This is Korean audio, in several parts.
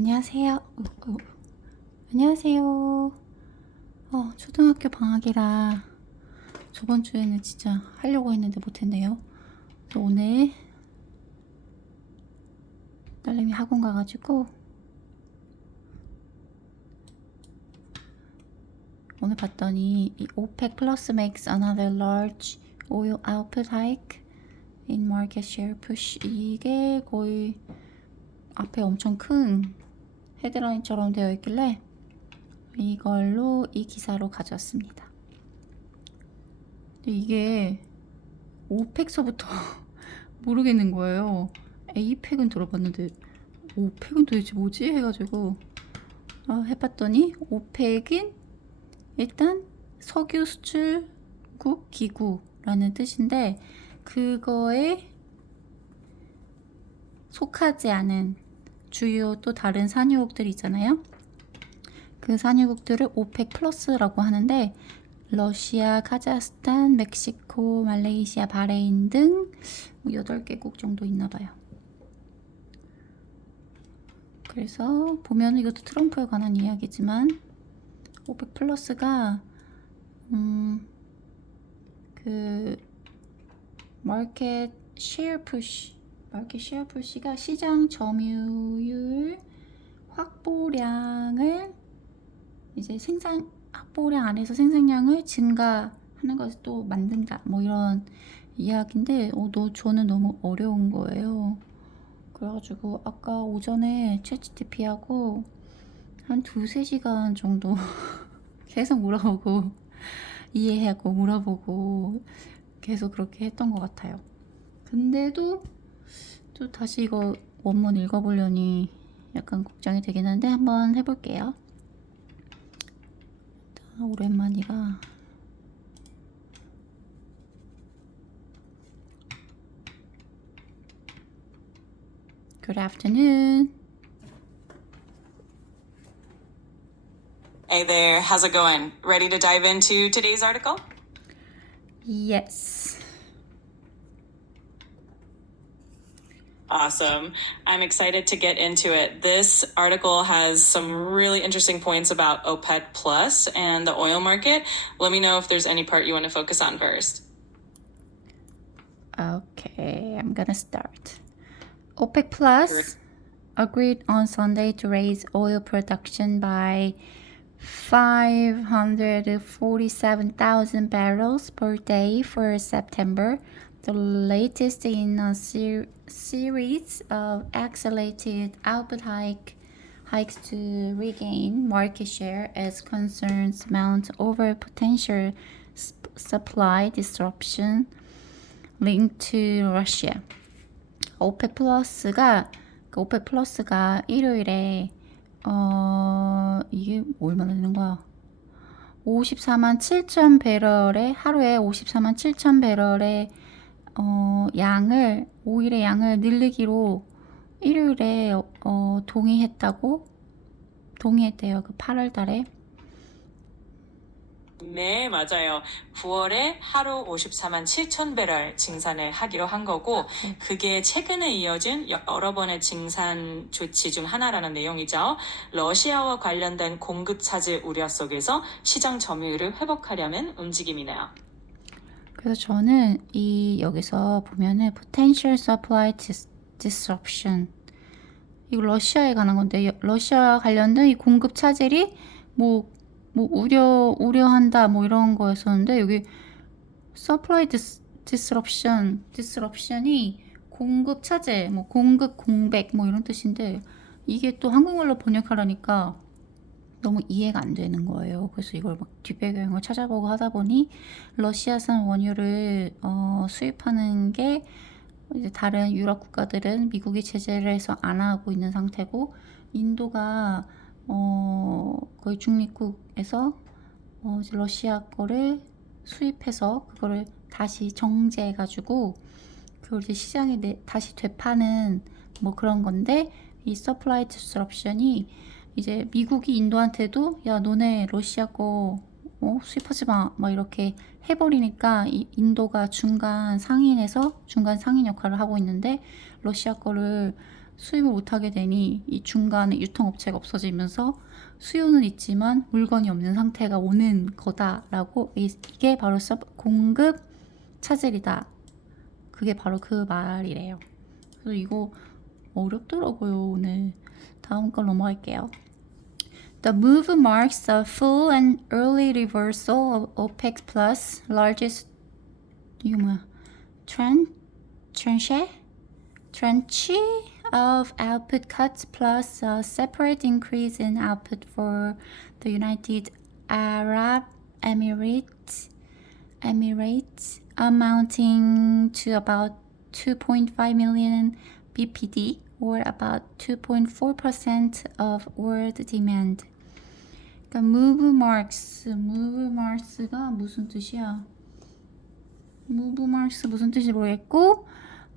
안녕하세요. 안녕하세요. 초등학교 방학이라 저번 주에는 진짜 하려고 했는데 못했네요. 그래서 오늘 딸내미 학원 가가지고 오늘 봤더니 이 OPEC Plus makes another large oil output hike in market share push, 이게 거의 앞에 엄청 큰 헤드라인처럼 되어 있길래 이걸로 이 기사로 가져왔습니다. 근데 이게 오펙서부터 모르겠는 거예요. 에이펙은 들어봤는데 오펙은 도대체 뭐지? 해가지고 해봤더니 오펙은 일단 석유 수출국 기구라는 뜻인데 그거에 속하지 않은 주요 또 다른 산유국들이 있잖아요. 그 산유국들을 오펙 플러스라고 하는데 러시아, 카자흐스탄, 멕시코, 말레이시아, 바레인 등 8개국 정도 있나 봐요. 그래서 보면 이것도 트럼프에 관한 이야기지만 오펙 플러스가 그 마켓 셰어 푸시가 시장 점유율 확보량을 이제 확보량 안에서 생산량을 증가하는 것을 또 만든다, 뭐 이런 이야기인데 저는 너무 어려운 거예요. 그래가지고 아까 오전에 챗GPT하고 한 2-3시간 정도 계속 물어보고 이해하고 물어보고 계속 그렇게 했던 것 같아요. 근데도 또 다시 이거 원문 읽어보려니 약간 걱정이 되긴 한데 한번 해볼게요. 오랜만이라. Good afternoon. Hey there, how's it going? Ready to dive into today's article? Yes. Awesome. I'm excited to get into it. This article has some really interesting points about OPEC Plus and the oil market. Let me know if there's any part you want to focus on first. Okay, I'm gonna start. OPEC Plus agreed on Sunday to raise oil production by 547,000 barrels per day for September, the latest in a series of accelerated output hikes to regain market share as concerns mount over potential supply disruption linked to Russia. 오펙 플러스가 일요일에 이게 얼마나 되는 거야? 54만 7천 배럴의 하루에 54만 7천 배럴의 오일의 양을 늘리기로 일요일에 동의했대요. 그 8월 달에. 네, 맞아요. 9월에 하루 54만 7천 배럴 증산을 하기로 한 거고 그게 최근에 이어진 여러 번의 증산 조치 중 하나라는 내용이죠. 러시아와 관련된 공급 차질 우려 속에서 시장 점유율을 회복하려는 움직임이네요. 그래서 저는 여기서 보면은 potential supply disruption, 이거 러시아에 관한 건데 러시아와 관련된 이 공급 차질이 뭐 우려한다 뭐 이런 거였었는데 여기 supply disruption이 공급 차질, 뭐 공급 공백 뭐 이런 뜻인데 이게 또 한국말로 번역하려니까 너무 이해가 안 되는 거예요. 그래서 이걸 막 뒷배경을 찾아보고 하다 보니 러시아산 원유를 수입하는 게 이제 다른 유럽 국가들은 미국이 제재를 해서 안 하고 있는 상태고 인도가 거의 중립국에서 이제 러시아 거를 수입해서 그거를 다시 정제해가지고 그걸 이제 시장에 다시 되파는 뭐 그런 건데 이 서플라이 디스럽션이 이제 미국이 인도한테도 야 너네 러시아 거 수입하지 마 막 이렇게 해버리니까 이 인도가 중간 상인 역할을 하고 있는데 러시아 거를 수입을 못하게 되니 이 중간에 유통업체가 없어지면서 수요는 있지만 물건이 없는 상태가 오는 거다라고 이게 바로 공급 차질이다. 그게 바로 그 말이래요. 그래서 이거 어렵더라고요. 오늘 다음 걸 넘어갈게요. The move marks a full and early reversal of OPEC Plus largest 이거 뭐야? trench of output cuts plus a separate increase in output for the United Arab Emirates amounting to about 2.5 million BPD or about 2.4% of world demand. 그러니까 move marks가 무슨 뜻이야? move marks 무슨 뜻인지 모르겠고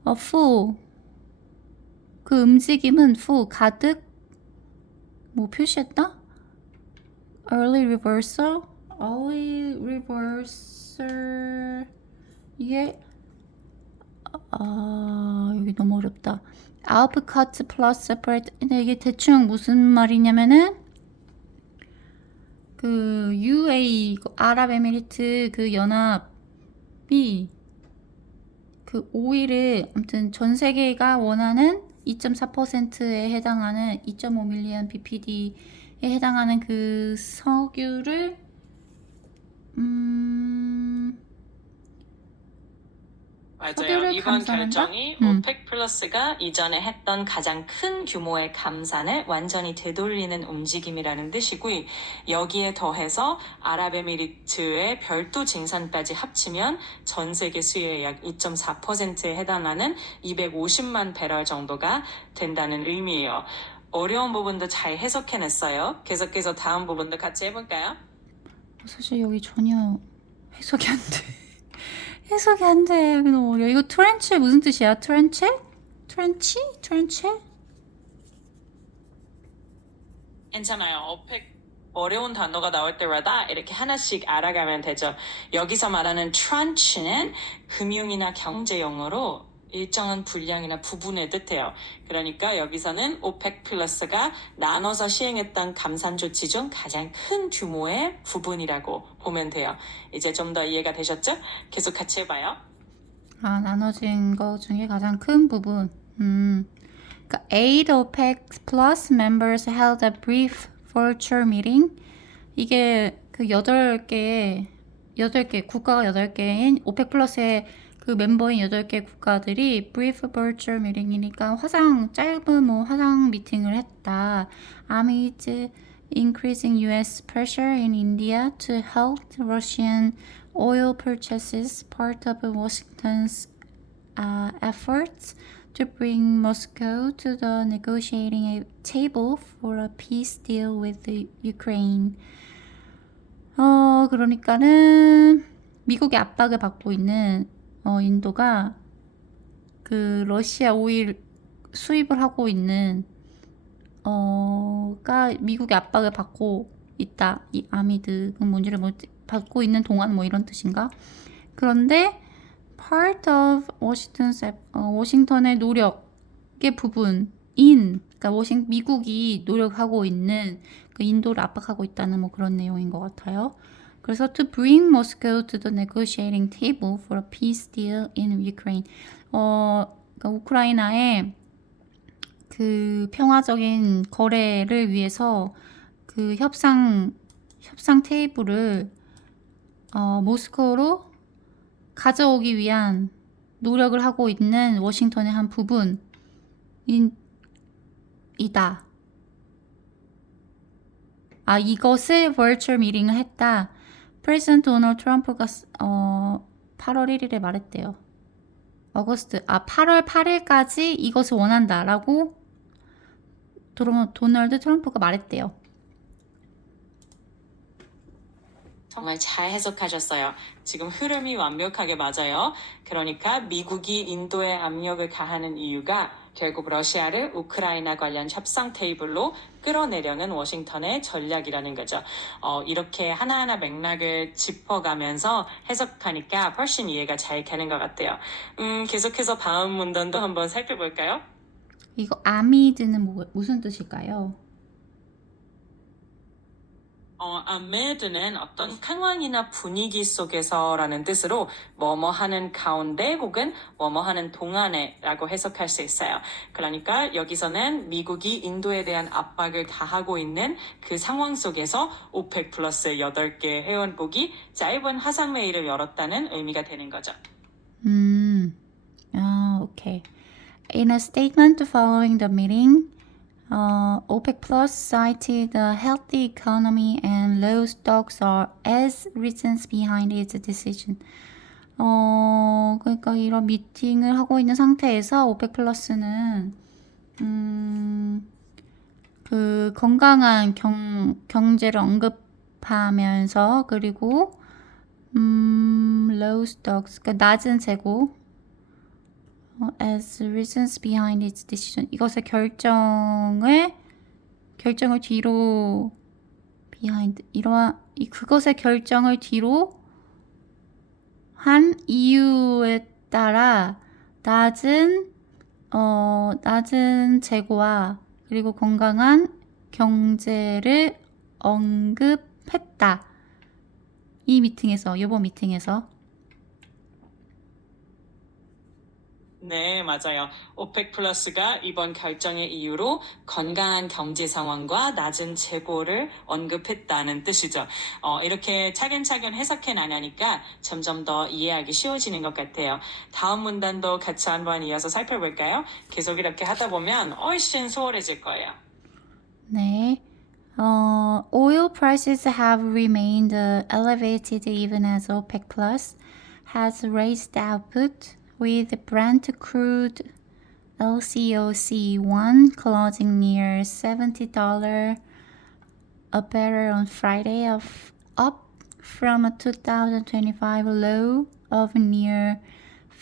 full 그 움직임은 full 가득 뭐 표시했다? early reversal 이게 여기 너무 어렵다. output cut plus separate 근데 이게 대충 무슨 말이냐면은 그 UAE 아랍에미리트 그 연합이 그 오일을 아무튼 전 세계가 원하는 2.4%에 해당하는 2.5 밀리언 BPD에 해당하는 그 석유를 맞아요. 석유를 이번 감산한다? 결정이 오펙 플러스가 이전에 했던 가장 큰 규모의 감산을 완전히 되돌리는 움직임이라는 뜻이고요. 여기에 더해서 아랍에미리트의 별도 증산까지 합치면 전 세계 수요의 약 2.4%에 해당하는 250만 배럴 정도가 된다는 의미예요. 어려운 부분도 잘 해석해냈어요. 계속해서 다음 부분도 같이 해볼까요? 사실 여기 전혀 해석이 안 돼. 해석이 안 돼. 너무 어려워. 이거 트렌치 무슨 뜻이야? 트렌치? 괜찮아요. 오펙 어려운 단어가 나올 때마다 이렇게 하나씩 알아가면 되죠. 여기서 말하는 트런치는 금융이나 경제 용어로 일정한 분량이나 부분을 뜻해요. 그러니까 여기서는 오펙 플러스가 나눠서 시행했던 감산 조치 중 가장 큰 규모의 부분이라고 보면 돼요. 이제 좀 더 이해가 되셨죠? 계속 같이 해봐요. 나눠진 거 중에 가장 큰 부분. 그러니까 8 OPEC Plus members held a brief virtual meeting. 이게 그 8개 국가가 8개인 오펙 플러스의 그 멤버인 8개 국가들이 brief virtual meeting이니까 짧은 화상 미팅을 했다. Amid increasing US pressure in India to halt Russian oil purchases, part of Washington's efforts to bring Moscow to the negotiating table for a peace deal with the Ukraine. 그러니까는 미국의 압박을 받고 있는 인도가 그 러시아 오일 수입을 하고 있는 가 미국의 압박을 받고 있다. 이 아미드 그 뭔지를 받고 있는 동안 이런 뜻인가? 그런데 part of 워싱턴의 노력의 부분인 그러니까 미국이 노력하고 있는 그 인도를 압박하고 있다는 그런 내용인 것 같아요. 그래서 to bring Moscow to the negotiating table for a peace deal in Ukraine. 그러니까 우크라이나의 그 평화적인 거래를 위해서 그 협상 테이블을 모스크바로 가져오기 위한 노력을 하고 있는 워싱턴의 한 부분이다. 이것을 virtual 미팅을 했다. 프레지던트 도널드 트럼프가 8월 1일에 말했대요. 8월 8일까지 이것을 원한다라고 도널드 트럼프가 말했대요. 정말 잘 해석하셨어요. 지금 흐름이 완벽하게 맞아요. 그러니까 미국이 인도에 압력을 가하는 이유가 결국 러시아를 우크라이나 관련 협상 테이블로 끌어내려는 워싱턴의 전략이라는 거죠. 이렇게 하나하나 맥락을 짚어가면서 해석하니까 훨씬 이해가 잘 되는 것 같아요. 계속해서 다음 문단도 한번 살펴볼까요? 이거 아미드는 무슨 뜻일까요? amid는 어떤 상황이나 분위기 속에서라는 뜻으로 뭐뭐 하는 가운데 혹은 뭐뭐 하는 동안에라고 해석할 수 있어요. 그러니까 여기서는 미국이 인도에 대한 압박을 가하고 있는 그 상황 속에서 오펙 플러스 8개 회원국이 짧은 화상회의를 열었다는 의미가 되는 거죠. Okay. In a statement following the meeting, OPEC Plus cited the healthy economy and low stocks are as reasons behind its decision. 그러니까 이런 미팅을 하고 있는 상태에서 오펙 플러스는 그 건강한 경제를 언급하면서 그리고 low stocks, 그러니까 낮은 재고 as reasons behind its decision. 이것의 결정을 뒤로 behind 그것의 결정을 뒤로 한 이유에 따라 낮은 재고와 그리고 건강한 경제를 언급했다. 이번 미팅에서. 네, 맞아요. 오펙 플러스가 이번 결정의 이유로 건강한 경제 상황과 낮은 재고를 언급했다는 뜻이죠. 이렇게 차근차근 해석해 나가니까 점점 더 이해하기 쉬워지는 것 같아요. 다음 문단도 같이 한번 이어서 살펴볼까요? 계속 이렇게 하다 보면 훨씬 수월해질 거예요. 네. Oil prices have remained elevated even as OPEC Plus has raised output, with Brent crude LCOC1 closing near $70 a barrel on Friday, up from a 2025 low of near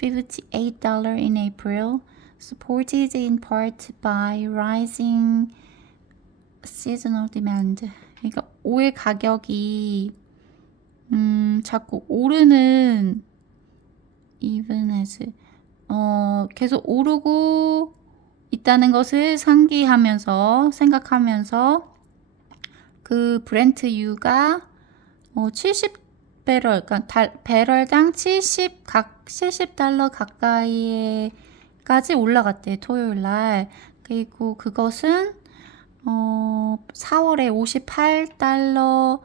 $58 in April, supported in part by rising seasonal demand. 그러니까 오일 가격이 자꾸 오르는 even as 계속 오르고 있다는 것을 생각하면서 그 브렌트유가 70배럴, 그러니까 배럴당 70달러 가까이까지 올라갔대, 토요일 날. 그리고 그것은 4월에 58달러,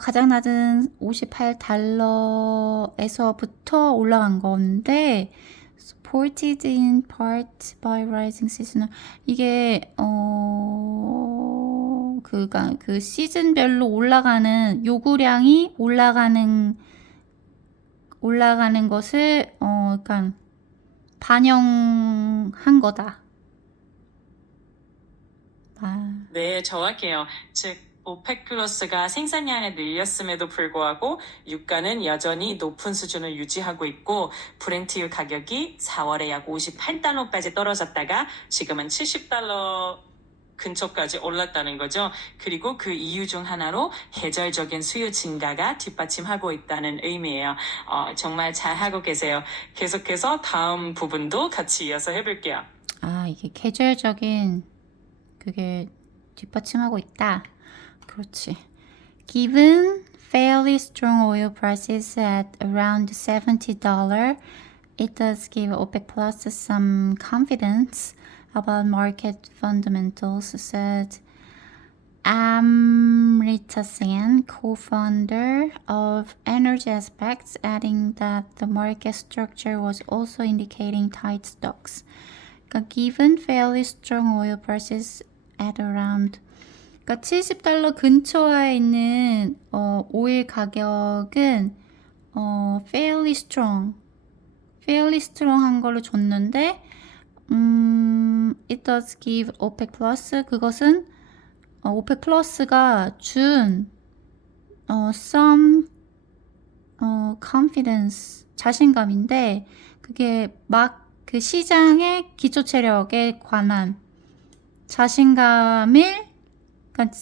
가장 낮은 58달러에서부터 올라간 건데, supported in part by rising seasonal. 이게, 그 시즌별로 올라가는, 요구량이 올라가는 것을, 그러니까 반영한 거다. 네, 정확해요. 즉, 오펙 플러스가 생산량을 늘렸음에도 불구하고 유가는 여전히 높은 수준을 유지하고 있고 브렌트유 가격이 4월에 약 58달러까지 떨어졌다가 지금은 70달러 근처까지 올랐다는 거죠. 그리고 그 이유 중 하나로 계절적인 수요 증가가 뒷받침하고 있다는 의미예요. 정말 잘하고 계세요. 계속해서 다음 부분도 같이 이어서 해볼게요. 이게 계절적인 그게 뒷받침하고 있다. 그렇지. Given fairly strong oil prices at around $70, it does give OPEC Plus some confidence about market fundamentals, said Amrita Sen, co-founder of Energy Aspects, adding that the market structure was also indicating tight stocks. Given fairly strong oil prices at around, 그러니까 $70 근처에 있는 오일 가격은 fairly strong한 걸로 줬는데 it does give OPEC Plus, 그것은 OPEC Plus가 준 some confidence, 자신감인데 그게 막 그 시장의 기초 체력에 관한 자신감을 그러니까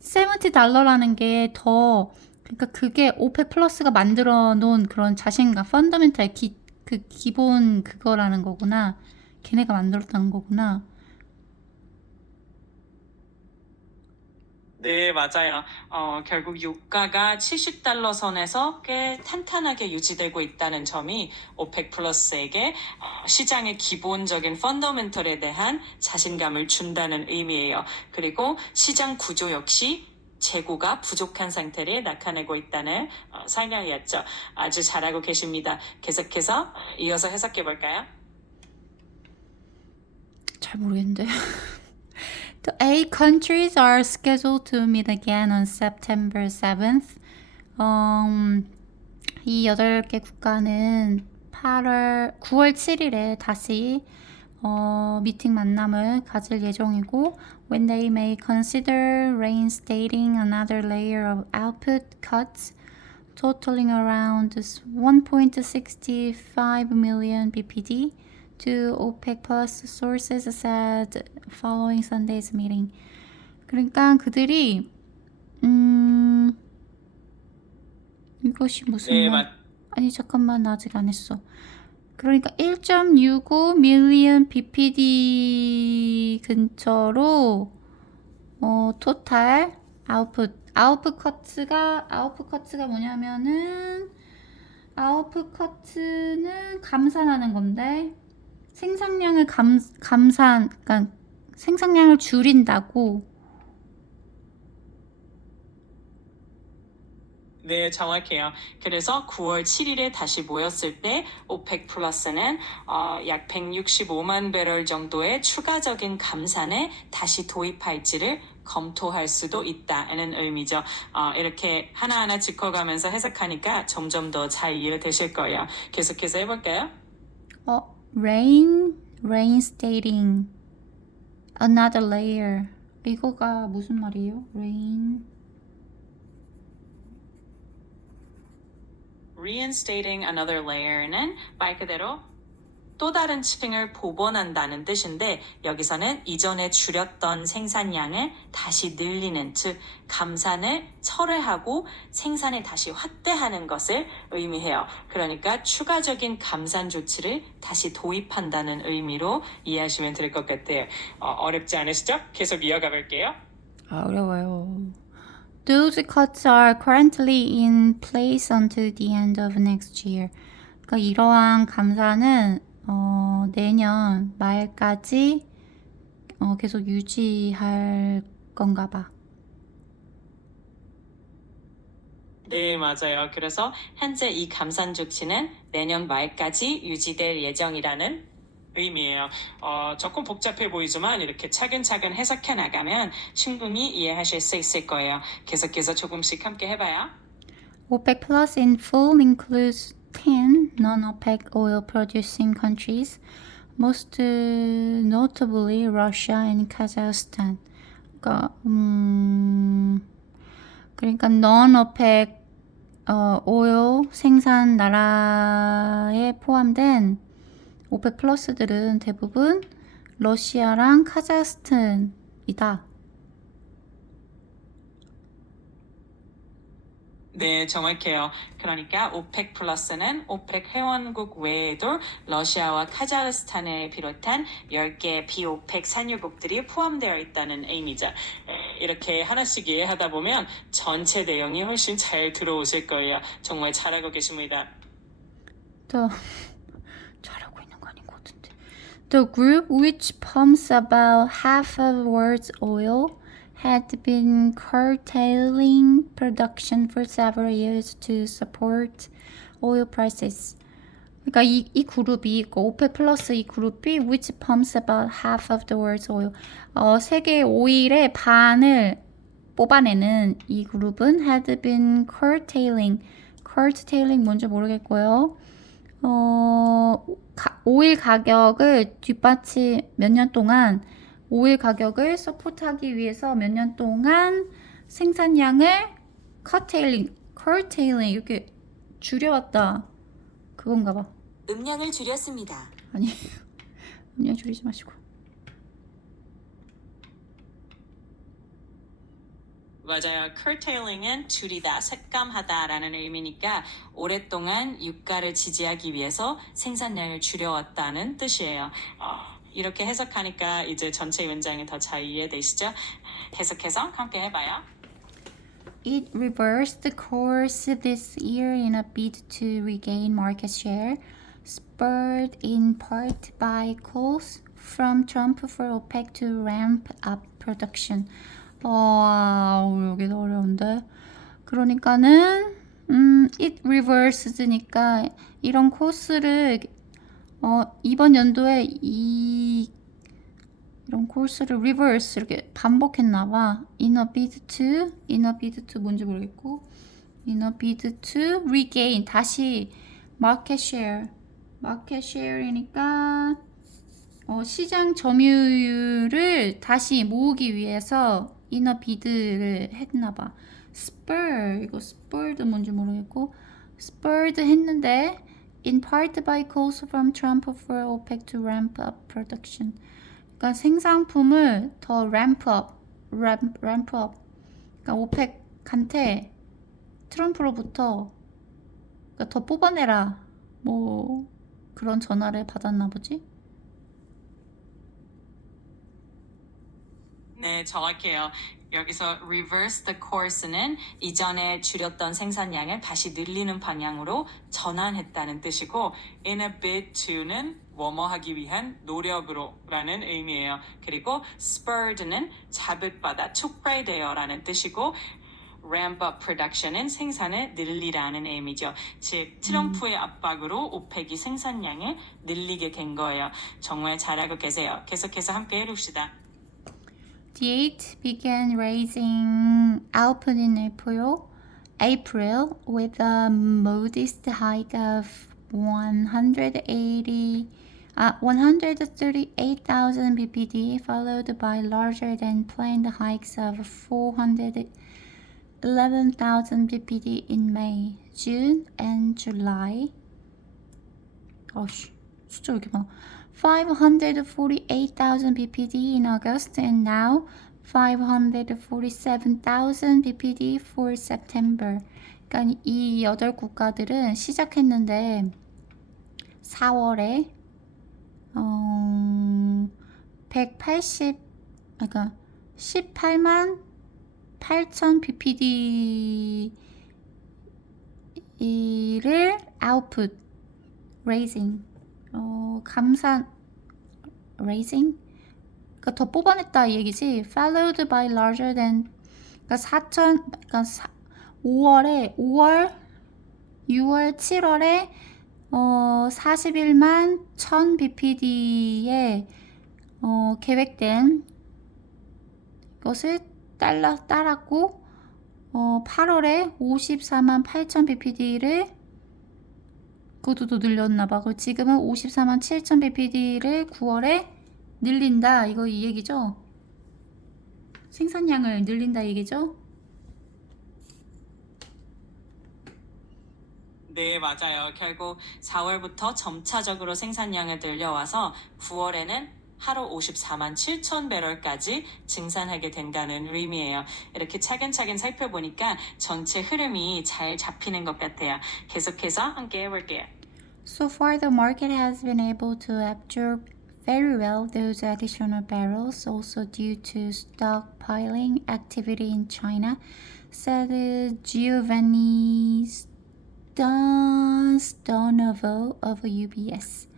$70라는 게 더, 그러니까 그게 오펙 플러스가 만들어 놓은 그런 자신감, 펀더멘탈 그 기본 그거라는 거구나. 걔네가 만들었다는 거구나. 네, 맞아요. 결국 유가가 70달러 선에서 꽤 탄탄하게 유지되고 있다는 점이 오펙 플러스에게 시장의 기본적인 펀더멘털에 대한 자신감을 준다는 의미예요. 그리고 시장 구조 역시 재고가 부족한 상태를 나타내고 있다는 설명이었죠. 아주 잘하고 계십니다. 계속해서 이어서 해석해 볼까요? 잘 모르겠는데. The 8 countries are scheduled to meet again on September 7th. 이 8개 국가는 9월 7일에 다시 미팅 만남을 가질 예정이고 when they may consider reinstating another layer of output cuts totaling around 1.65 million BPD to OPEC Plus sources said following Sunday's meeting. 그러니까 그들이 이것이 무슨 네, 아니 잠깐만 나 아직 안 했어. 그러니까 1.65 밀리언 BPD 근처로 토탈 아웃풋 커트가 뭐냐면은 아웃풋 커트는 감산하는 건데 생산량을 그러니까 생산량을 줄인다고. 네, 정확해요. 그래서 9월 7일에 다시 모였을 때 오펙 플러스는 약 165만 배럴 정도의 추가적인 감산에 다시 도입할지를 검토할 수도 있다는 의미죠. 이렇게 하나하나 짚어가면서 해석하니까 점점 더 잘 이해되실 거예요. 계속해서 해볼까요? reinstating another layer. 이거가 무슨 말이에요? Reinstating another layer는 말 그대로 또 다른 층을 복원한다는 뜻인데 여기서는 이전에 줄였던 생산량을 다시 늘리는 즉 감산을 철회하고 생산을 다시 확대하는 것을 의미해요. 그러니까 추가적인 감산 조치를 다시 도입한다는 의미로 이해하시면 될 것 같아요. 어렵지 않으시죠? 계속 이어가 볼게요. 어려워요. Those cuts are currently in place until the end of next year. 그러니까 이러한 감산은 내년 말까지 계속 유지할 건가 봐. 네, 맞아요. 그래서 현재 이 감산 조치는 내년 말까지 유지될 예정이라는 의미예요. 조금 복잡해 보이지만 이렇게 차근차근 해석해 나가면 충분히 이해하실 수 있을 거예요. 계속해서 조금씩 함께 해봐요. OPEC Plus in full includes 10 non-OPEC oil producing countries, most notably Russia and Kazakhstan. 그러니까 non-OPEC 오일 생산 나라에 포함된 오펙 플러스들은 대부분 러시아랑 카자흐스탄이다. 네, 정확해요. 그러니까 오펙 플러스는 오펙 회원국 외에도 러시아와 카자흐스탄을 비롯한 10개 비오펙 산유국들이 포함되어 있다는 의미죠. 이렇게 하나씩 이해하다 보면 전체 내용이 훨씬 잘 들어오실 거예요. 정말 잘하고 계십니다. 잘하고 있는 거 아닌 것 같은데. The group, which pumps about half of the world's oil, had been curtailing production for several years to support oil prices. 그러니까 이 그룹이 오펙 플러스 이 그룹이 which pumps about half of the world's oil. 세계 오일의 반을 뽑아내는 이 그룹은 had been curtailing 뭔지 모르겠고요. 오일 가격을 몇 년 동안 오일 가격을 서포트하기 위해서 몇 년 동안 생산량을 curtailing 이렇게 줄여왔다. 그건가 봐. 음량을 줄였습니다. 아니, 음량 줄이지 마시고. 맞아요. curtailing은 줄이다, 삭감하다라는 의미니까 오랫동안 유가를 지지하기 위해서 생산량을 줄여왔다는 뜻이에요. 이렇게 해석하니까 이제 전체 문장이 더 잘 이해되시죠? 계속해서 함께 해봐요. It reversed course this year in a bid to regain market share, spurred in part by calls from Trump for OPEC to ramp up production. 여기도 어려운데. 그러니까는 it reverses니까 이런 코스를 이번 연도에 이런 코스를 reverse 이렇게 반복했나봐. In a bid to 뭔지 모르겠고 in a bid to regain 다시 market share이니까 시장 점유율을 다시 모으기 위해서 in a bid를 했나봐. 이거 spurred 뭔지 모르겠고 spurred 했는데 in part by calls from Trump for OPEC to ramp up production. 그러니까 생산품을 더 ramp up. 그러니까 오펙한테 트럼프로부터 그러니까 더 뽑아내라. 뭐 그런 전화를 받았나 보지? 네, 정확해요. 여기서 reverse the course는 이전에 줄였던 생산량을 다시 늘리는 방향으로 전환했다는 뜻이고 in a bid to는 뭐뭐하기 위한 노력으로라는 의미예요. 그리고 spurred는 자극받아 촉발되어라는 뜻이고 ramp up production은 생산을 늘리라는 의미죠. 즉 트럼프의 압박으로 오펙이 생산량을 늘리게 된 거예요. 정말 잘하고 계세요. 계속해서 함께 해봅시다. The eight began raising output in April with a modest hike of 138,000 BPD, followed by larger than planned hikes of 411,000 BPD in May, June, and July. 숫자 왜 이렇게 많아? 548,000 BPD in August and now 547,000 BPD for September. 그러니까 이 8국가들은 시작했는데 4월에 18만 8천 BPD를 output raising raising? 그러니까 더 뽑아냈다 이 얘기지. Followed by larger than 그러니까 5월, 6월, 7월에 41만 1000 BPD에 계획된 것을 따랐고 8월에 54만 8천 BPD를 그것도 늘렸나봐. 그리고 지금은 54만 7천 BPD를 9월에 늘린다. 이거 이 얘기죠? 생산량을 늘린다 이 얘기죠? 네, 맞아요. 결국 4월부터 점차적으로 생산량을 늘려와서 9월에는 하루 54만 7천 배럴까지 증산하게 된다는 의미예요. 이렇게 차근차근 살펴보니까 전체 흐름이 잘 잡히는 것 같아요. 계속해서 함께 해볼게요. So far, the market has been able to absorb very well those additional barrels, also due to stockpiling activity in China, said Giovanni Stonovo of UBS.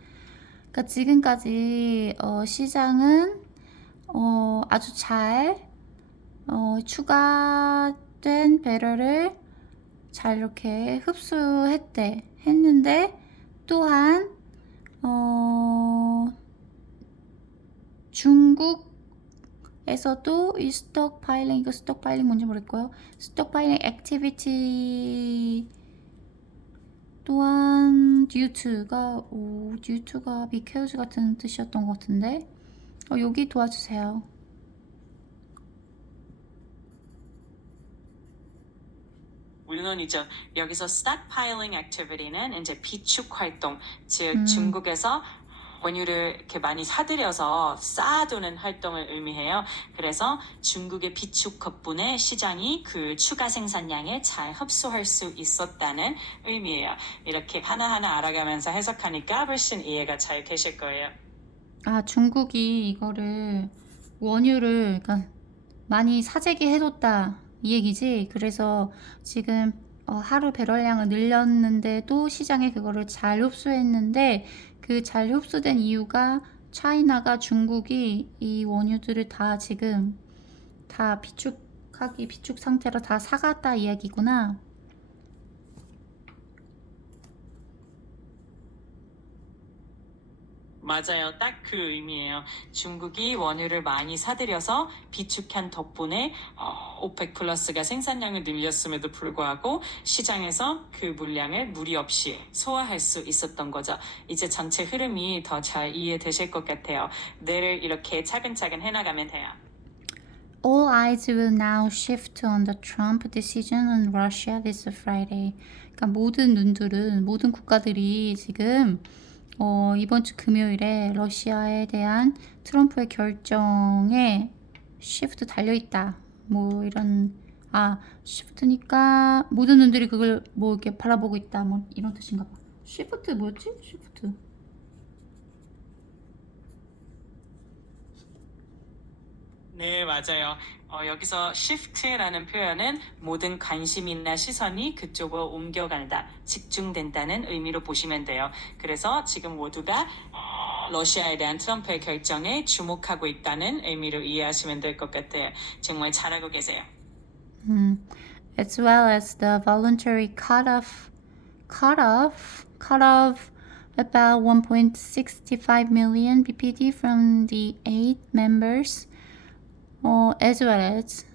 그러니까 지금까지 시장은 아주 잘 추가된 배럴을 잘 이렇게 했는데 또한 중국에서도 이 스톡파일링 뭔지 모르겠고요. 스톡파일링 액티비티 또한 due to가 because 같은 뜻이었던 것 같은데 여기 도와주세요. 물론이죠. 여기서 stockpiling activity는 이제 비축 활동, 즉 중국에서 원유를 이렇게 많이 사들여서 쌓아두는 활동을 의미해요. 그래서 중국의 비축 덕분에 시장이 그 추가 생산량에 잘 흡수할 수 있었다는 의미예요. 이렇게 하나하나 알아가면서 해석하니까 훨씬 이해가 잘 되실 거예요. 아, 중국이 이거를 원유를 그러니까 많이 사재기 해뒀다 이 얘기지. 그래서 지금 하루 배럴량을 늘렸는데도 시장에 그거를 잘 흡수했는데 그 잘 흡수된 이유가 차이나가 중국이 이 원유들을 다 지금 다 비축 상태로 다 사갔다 이야기구나. 맞아요. 딱 그 의미예요. 중국이 원유를 많이 사들여서 비축한 덕분에 오펙 플러스가 생산량을 늘렸음에도 불구하고 시장에서 그 물량을 무리 없이 소화할 수 있었던 거죠. 이제 전체 흐름이 더 잘 이해되실 것 같아요. 뇌를 이렇게 차근차근 해나가면 돼요. All eyes will now shift on the Trump decision on Russia this Friday. 그러니까 모든 국가들이 지금 이번 주 금요일에 러시아에 대한 트럼프의 결정에 시프트 달려있다. 뭐 이런 시프트니까 모든 눈들이 그걸 뭐 이렇게 바라보고 있다. 뭐 이런 뜻인가 봐. 시프트 뭐였지? 시프트. 네, 맞아요. 여기서 shift라는 표현은 모든 관심이나 시선이 그쪽으로 옮겨간다, 집중된다는 의미로 보시면 돼요. 그래서 지금 모두가 러시아에 대한 트럼프의 결정에 주목하고 있다는 의미로 이해하시면 될 것 같아요. 정말 잘하고 계세요. As well as the voluntary cutoff about 1.65 million BPD from the 8 members. as well as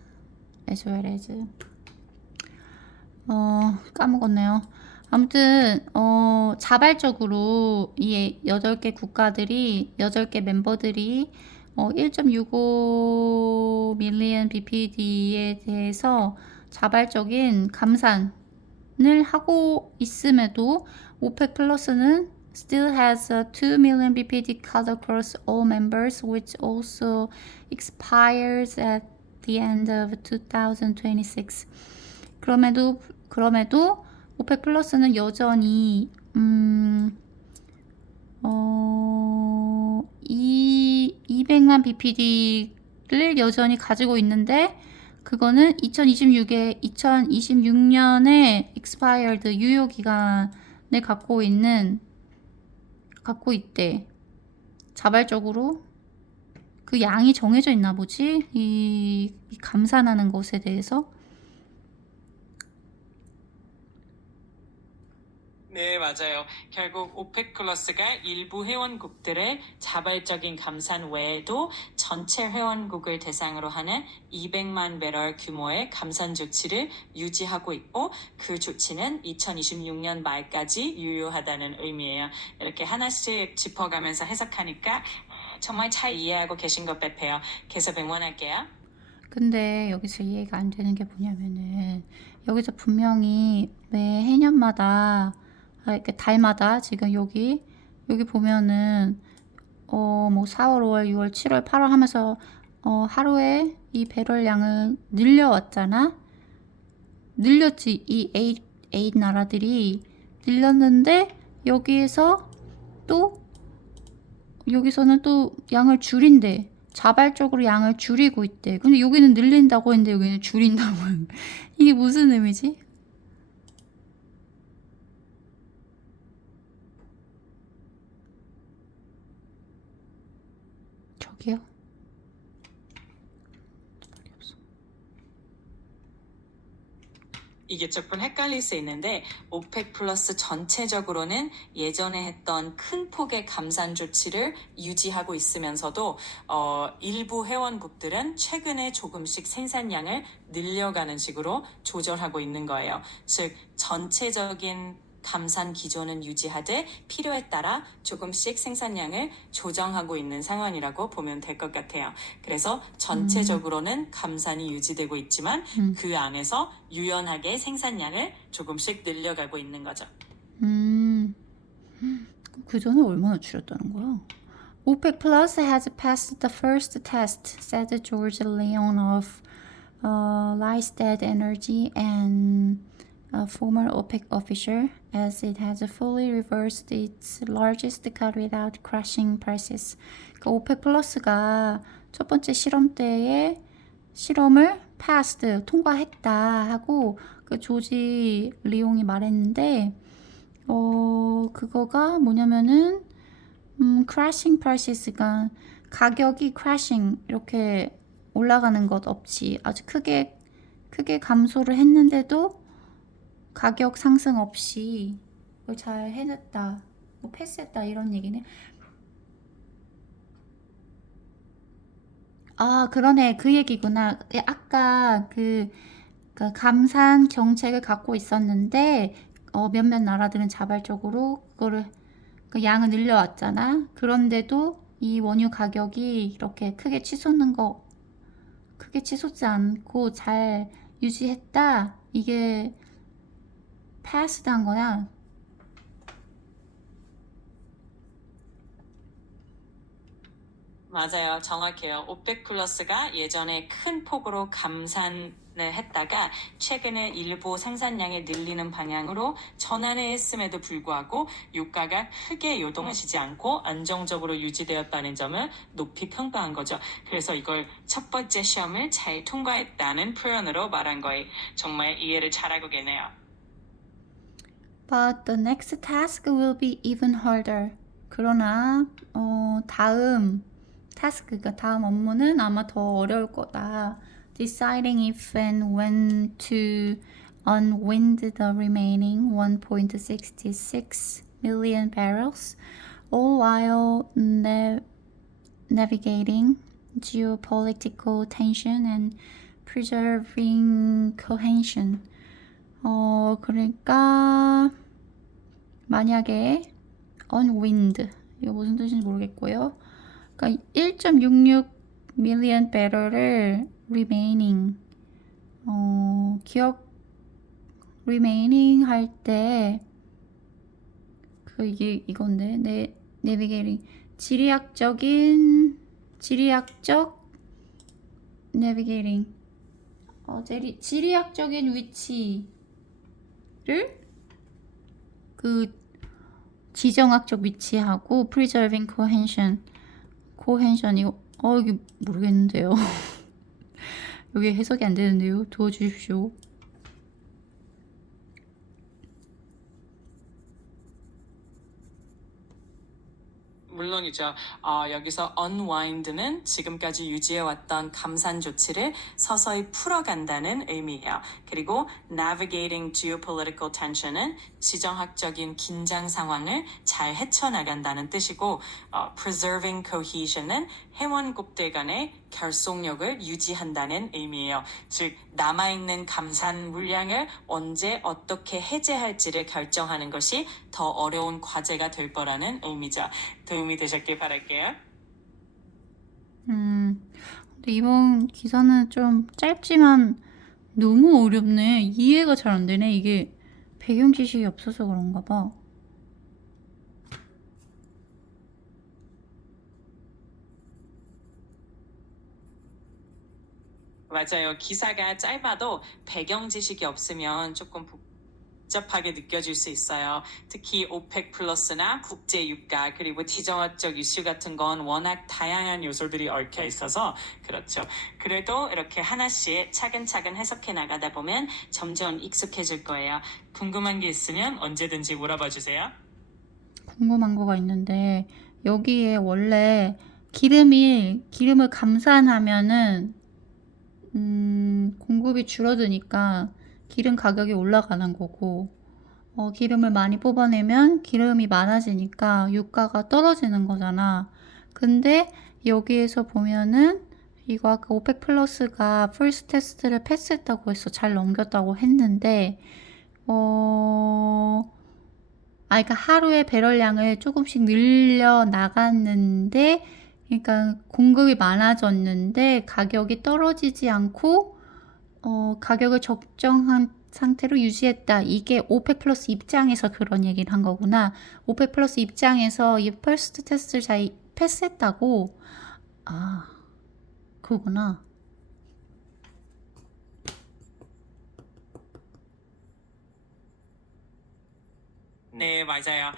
까먹었네요. 아무튼 자발적으로 이 8개 국가들이 8개 멤버들이 1.65 밀리언 BPD에 대해서 자발적인 감산을 하고 있음에도 오펙 플러스는 still has a 2 million BPD cut across all members, which also expires at the end of 2026. 그럼에도 오펙 플러스는 여전히 200만 BPD를 여전히 가지고 있는데 그거는 2026년에 expired 유효 기간을 갖고 있대. 자발적으로 그 양이 정해져 있나 보지? 이 감산하는 것에 대해서. 네, 맞아요. 결국 오펙 플러스가 일부 회원국들의 자발적인 감산 외에도 전체 회원국을 대상으로 하는 200만 배럴 규모의 감산 조치를 유지하고 있고 그 조치는 2026년 말까지 유효하다는 의미예요. 이렇게 하나씩 짚어가면서 해석하니까 정말 잘 이해하고 계신 것 같아요. 계속 응원할게요. 근데 여기서 이해가 안 되는 게 뭐냐면은 여기서 분명히 매 해년마다 이렇게 달마다 지금 여기 보면은 뭐 4월, 5월, 6월, 7월, 8월 하면서 하루에 이 배럴량을 늘려왔잖아. 늘렸지. 이 8 나라들이 늘렸는데 여기서는 또 양을 줄인대. 자발적으로 양을 줄이고 있대. 근데 여기는 늘린다고 했는데 여기는 줄인다고. 이게 무슨 의미지? 저기요? 말이 없어. 이게 조금 헷갈릴 수 있는데 오펙 플러스 전체적으로는 예전에 했던 큰 폭의 감산 조치를 유지하고 있으면서도 일부 회원국들은 최근에 조금씩 생산량을 늘려가는 식으로 조절하고 있는 거예요. 즉 전체적인 감산 기조는 유지하되 필요에 따라 조금씩 생산량을 조정하고 있는 상황이라고 보면 될 것 같아요. 그래서 전체적으로는 감산이 유지되고 있지만 그 안에서 유연하게 생산량을 조금씩 늘려가고 있는 거죠. 그 전에 얼마나 줄였다는 거야? OPEC Plus has passed the first test, said George Leon of Rystad Energy and a former OPEC official, as it has fully reversed its largest cut without crashing prices. 그러니까 오펙 플러스가 첫 번째 시험 때에 실험을 passed, 통과했다 하고 그 조지 리옹이 말했는데 그거가 뭐냐면은 crashing prices가 가격이 crashing 이렇게 올라가는 것 없이 아주 크게 감소를 했는데도 가격 상승 없이 그걸 잘 해냈다, 뭐 패스했다 이런 얘기네. 아, 그러네. 그 얘기구나. 아까 그 감산 정책을 갖고 있었는데 몇몇 나라들은 자발적으로 그거를 그 양을 늘려왔잖아. 그런데도 이 원유 가격이 이렇게 크게 치솟지 않고 잘 유지했다. 이게 패스한 거야. 맞아요. 정확해요. 오펙 플러스가 예전에 큰 폭으로 감산을 했다가 최근에 일부 생산량을 늘리는 방향으로 전환을 했음에도 불구하고 유가가 크게 요동하시지 않고 안정적으로 유지되었다는 점을 높이 평가한 거죠. 그래서 이걸 첫 번째 시험을 잘 통과했다는 표현으로 말한 거에 정말 이해를 잘하고 계네요. But the next task will be even harder. 그러나 다음 타스크가 다음 업무는 아마 더 어려울 거다. Deciding if and when to unwind the remaining 1.66 million barrels, all while navigating geopolitical tension and preserving cohesion. 그러니까 만약에 unwind 이거 무슨 뜻인지 모르겠고요. 그러니까 1.66 million 배럴을 remaining remaining 할 때 이게 이건데 navigating 지리학적 navigating 지리학적인 위치를 지정학적 위치하고 preserving cohesion 이거 이게 모르겠는데요. 여기 해석이 안 되는데요. 도와주십시오. 물론이죠. 여기서 unwind는 지금까지 유지해왔던 감산 조치를 서서히 풀어간다는 의미예요. 그리고 navigating geopolitical tension은 지정학적인 긴장 상황을 잘 헤쳐나간다는 뜻이고 preserving cohesion은 회원국들 간의 결속력을 유지한다는 의미예요. 즉 남아있는 감산 물량을 언제 어떻게 해제할지를 결정하는 것이 더 어려운 과제가 될 거라는 의미죠. 도움이 되셨길 바랄게요. 근데 이번 기사는 좀 짧지만 너무 어렵네. 이해가 잘 안 되네. 이게 배경 지식이 없어서 그런가 봐. 맞아요. 기사가 짧아도 배경 지식이 없으면 조금 복잡하게 느껴질 수 있어요. 특히 오펙 플러스나 국제 유가 그리고 지정학적 이슈 같은 건 워낙 다양한 요소들이 얽혀 있어서 그렇죠. 그래도 이렇게 하나씩 차근차근 해석해 나가다 보면 점점 익숙해질 거예요. 궁금한 게 있으면 언제든지 물어봐 주세요. 궁금한 거가 있는데 여기에 원래 기름을 감산하면은 공급이 줄어드니까 기름 가격이 올라가는 거고 기름을 많이 뽑아내면 기름이 많아지니까 유가가 떨어지는 거잖아. 근데 여기에서 보면은 이거 아까 오펙 플러스가 퍼스트 테스트를 패스했다고 했어. 잘 넘겼다고 했는데 그러니까 하루에 배럴량을 조금씩 늘려 나갔는데 그러니까 공급이 많아졌는데 가격이 떨어지지 않고 가격을 적정한 상태로 유지했다. 이게 오펙 플러스 입장에서 그런 얘기를 한 거구나. 오펙 플러스 입장에서 이 퍼스트 테스트를 잘 패스했다고. 아, 그거구나. 네, 맞아요.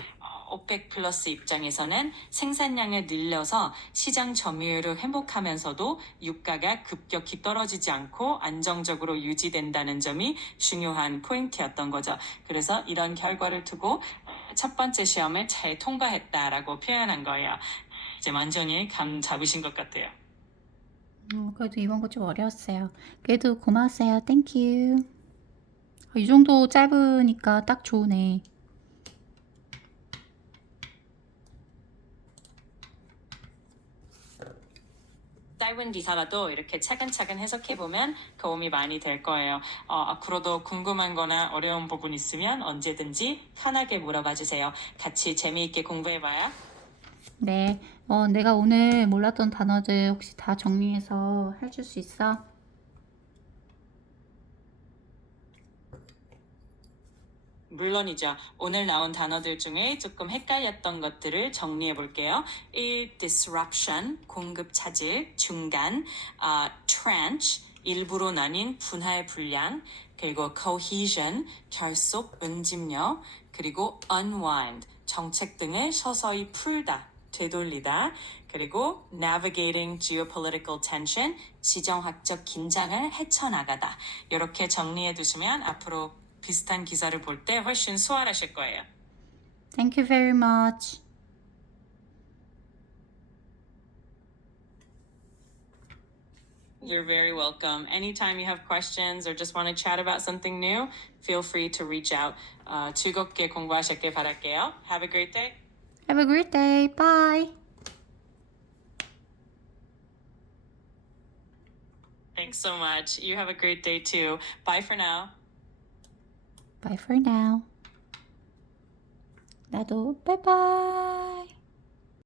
오펙 플러스 입장에서는 생산량을 늘려서 시장 점유율을 회복하면서도 유가가 급격히 떨어지지 않고 안정적으로 유지된다는 점이 중요한 포인트였던 거죠. 그래서 이런 결과를 두고 첫 번째 시험을 잘 통과했다라고 표현한 거예요. 이제 완전히 감 잡으신 것 같아요. 그래도 이번 거 좀 어려웠어요. 그래도 고마웠어요. 땡큐. 이 정도 짧으니까 딱 좋으네. 짧은 기사라도 이렇게 차근차근 해석해보면 도움이 많이 될 거예요. 앞으로도 궁금한 거나 어려운 부분 있으면 언제든지 편하게 물어봐 주세요. 같이 재미있게 공부해봐요. 네. 내가 오늘 몰랐던 단어들 혹시 다 정리해서 해줄 수 있어? 물론이죠. 오늘 나온 단어들 중에 조금 헷갈렸던 것들을 정리해 볼게요. 1. disruption, 공급 차질, 중간, trench, 일부로 나뉜 분할 분량, 그리고 cohesion, 결속, 응집력, 그리고 unwind, 정책 등을 서서히 풀다, 되돌리다, 그리고 navigating geopolitical tension, 지정학적 긴장을 헤쳐나가다. 이렇게 정리해 두시면 앞으로 비슷한 기사를 볼 때 훨씬 수월하실 거예요. Thank you very much. You're very welcome. Anytime you have questions or just want to chat about something new, feel free to reach out. 즐겁게 공부하셨길 바랄게요. Have a great day. Have a great day. Bye. Thanks so much. You have a great day too. Bye for now. Bye for now. 나도 bye bye.